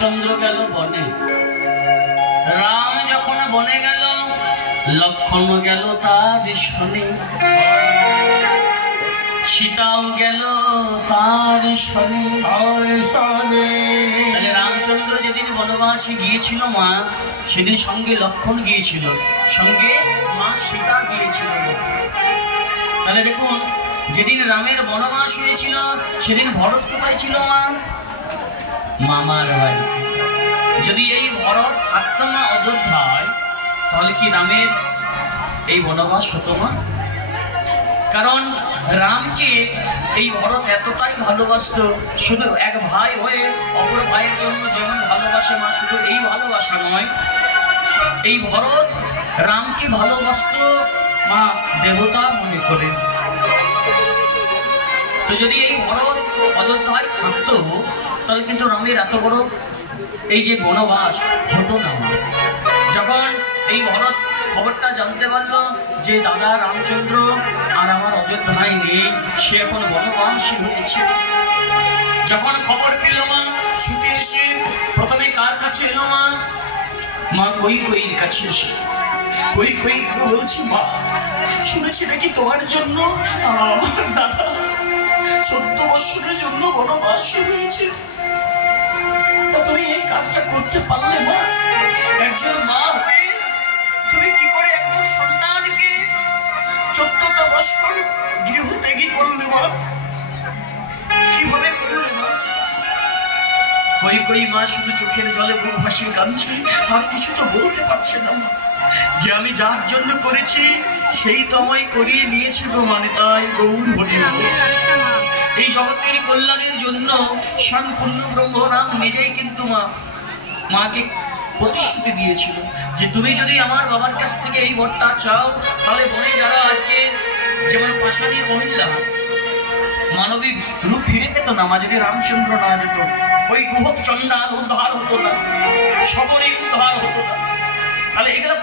রামচন্দ্র গেল বনে। রাম যখন বনে গেল, লক্ষ্মণ গেল তার শনে, সীতাও গেল তার শনে। তাহলে রামচন্দ্র যেদিন বনবাসে গিয়েছিল মা, সেদিন সঙ্গে লক্ষ্মণ গিয়েছিল, সঙ্গে মা সীতা গিয়েছিল। তাহলে দেখুন, যেদিন রামের বনবাস হয়েছিল সেদিন ভরত কোথায় ছিল মা? মামার বাড়িতে। যদি এই ভরত থাকতো না অযোধ্যায়, তাহলে কি রামের এই বনবাস হতো না? কারণ রামকে এই ভরত এতটাই ভালোবাসতো, শুধু এক ভাই হয়ে অপর ভাইয়ের জন্য যেমন ভালোবাসে মা, শুধু এই ভালোবাসা নয়, এই ভরত রামকে ভালোবাসতো মা দেবতা মনে করে। তো যদি এই ভরত অযোধ্যায় থাকতো, তাহলে কিন্তু রামের এত বড় এই যে বনবাস হতো না মা। যখন এই ভরত খবরটা জানতে পারলো যে দাদা রামচন্দ্র আর আমার অযোধ্যায় নেই, সে এখন বনবাসী হয়েছে, যখন খবর পেল মা ছুটে এসে প্রথমে কার কাছে এলো মা? মা কৈকেয়ীর কাছে এসে কৈকেয়ী বলছি, মা শুনেছি নাকি তোমার জন্য আমার দাদা 14 বছরের জন্য বনবাসী হয়েছে, তা তুমি এই কাজটা করতে পারলে মা? একজন মা হয়ে তুমি কি করে একজন সন্তানকে 14টা বছর গৃহত্যাগী করলে মা? কিভাবে করলে মা? কৈকেয়ী মা শুধু চোখের জলে বুক ভাসিয়ে কাঁদছে, আর কিছু তো বলতে পারছে না যে আমি যার জন্য করেছি সেই তো আমায় করিয়ে নিয়েছে গো, মানে তাই গৌর হরি। এই জগতের কল্যাণের জন্য স্বয়ং পূর্ণ ব্রহ্মরাম নিজেই কিন্তু মাকে প্রতিশ্রুতি দিয়েছিল যে তুমি যদি আমার বাবার কাছ থেকে এই বরটা চাও, তাহলে বনে যারা আজকে যেমন পাশানি মহিলা মানবী রূপ ফিরে পেত না মা, যদি রামচন্দ্র না যেত, ওই গুহক চণ্ডাল উদ্ধার হতো না, সকলেই উদ্ধার হতো না। তাহলে এগুলো